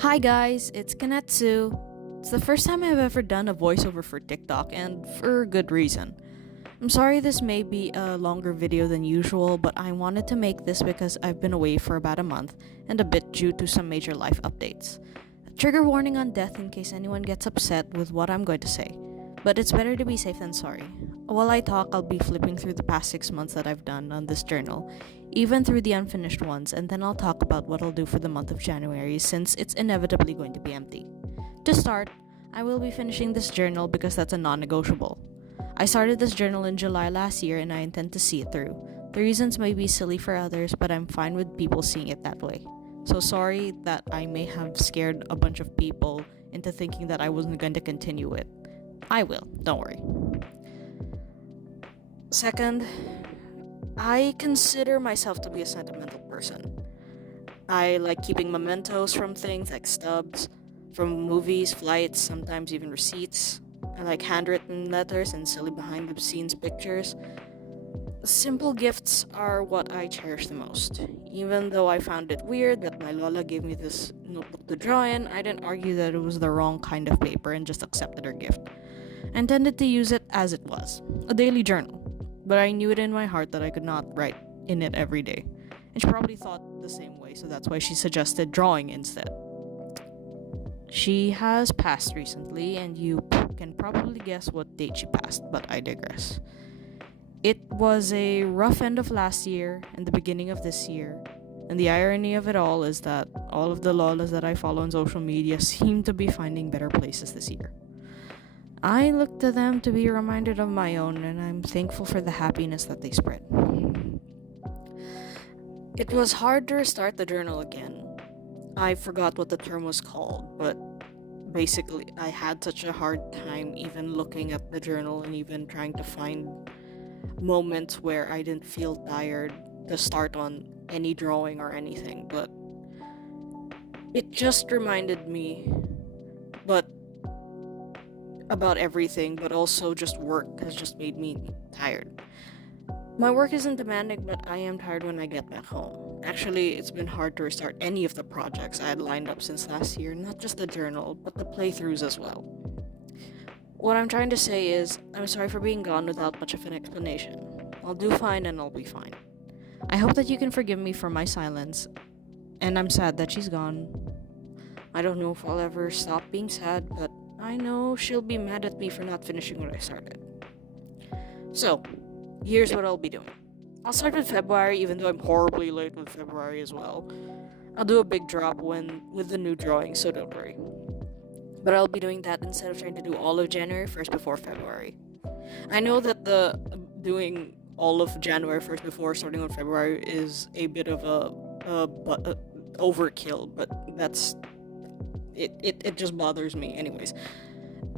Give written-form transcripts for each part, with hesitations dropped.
Hi guys, it's Kanetsu. It's the first time I've ever done a voiceover for TikTok, and for good reason. I'm sorry this may be a longer video than usual, but I wanted to make this because I've been away for about a month, and a bit due to some major life updates. A trigger warning on death in case anyone gets upset with what I'm going to say. But it's better to be safe than sorry. While I talk, I'll be flipping through the past 6 months that I've done on this journal, even through the unfinished ones, and then I'll talk about what I'll do for the month of January since it's inevitably going to be empty. To start, I will be finishing this journal because that's a non negotiable. I started this journal in July last year and I intend to see it through. The reasons may be silly for others, but I'm fine with people seeing it that way. So sorry that I may have scared a bunch of people into thinking that I wasn't going to continue it. I will, don't worry. Second, I consider myself to be a sentimental person. I like keeping mementos from things like stubs, from movies, flights, sometimes even receipts. I like handwritten letters and silly behind the scenes pictures. Simple gifts are what I cherish the most. Even though I found it weird that my Lola gave me this notebook to draw in, I didn't argue that it was the wrong kind of paper and just accepted her gift. I intended to use it as it was, a daily journal, but I knew it in my heart that I could not write in it every day. And she probably thought the same way, so that's why she suggested drawing instead. She has passed recently, and you can probably guess what date she passed, but I digress. It was a rough end of last year and the beginning of this year, and the irony of it all is that all of the lolas that I follow on social media seem to be finding better places this year. I look to them to be reminded of my own, and I'm thankful for the happiness that they spread. It was hard to restart the journal again. I forgot what the term was called, but basically, I had such a hard time even looking at the journal and even trying to find moments where I didn't feel tired to start on any drawing or anything, but it just reminded me, but about everything, but also just work has just made me tired. My work isn't demanding, but I am tired when I get back home. Actually, it's been hard to restart any of the projects I had lined up since last year, not just the journal, but the playthroughs as well. What I'm trying to say is, I'm sorry for being gone without much of an explanation. I'll do fine and I'll be fine. I hope that you can forgive me for my silence, and I'm sad that she's gone. I don't know if I'll ever stop being sad, but I know she'll be mad at me for not finishing what I started. So, here's what I'll be doing. I'll start with February, even though I'm horribly late with February as well. I'll do a big drop with the new drawing, so don't worry. But I'll be doing that instead of trying to do all of January 1st before February. I know that the doing all of January 1st before starting on February is a bit of a overkill, but that's it just bothers me anyways.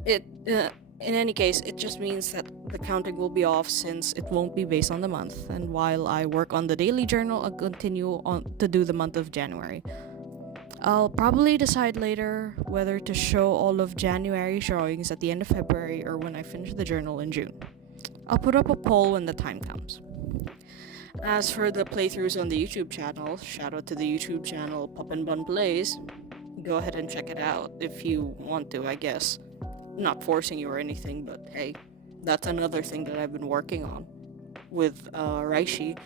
In any case, it just means that the counting will be off since it won't be based on the month, and while I work on the daily journal, I'll continue on to do the month of January. I'll probably decide later whether to show all of January's drawings at the end of February or when I finish the journal in June. I'll put up a poll when the time comes. As for the playthroughs on the YouTube channel, shout out to the YouTube channel Pop and Bun Plays. Go ahead and check it out if you want to, I guess. Not forcing you or anything, but hey, that's another thing that I've been working on with Raishi.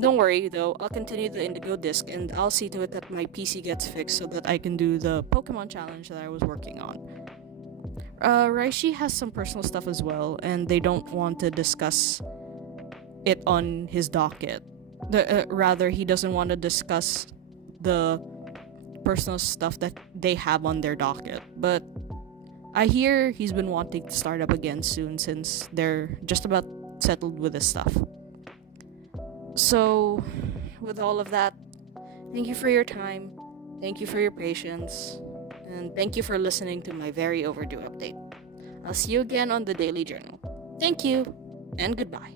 Don't worry though, I'll continue the Indigo disc and I'll see to it that my PC gets fixed so that I can do the Pokemon challenge that I was working on. Raishi has some personal stuff as well, and they don't want to discuss it on his docket. Rather, he doesn't want to discuss the personal stuff that they have on their docket. But I hear he's been wanting to start up again soon since they're just about settled with his stuff. So, with all of that, thank you for your time, thank you for your patience, and thank you for listening to my very overdue update. I'll see you again on the Daily Journal. Thank you, and goodbye.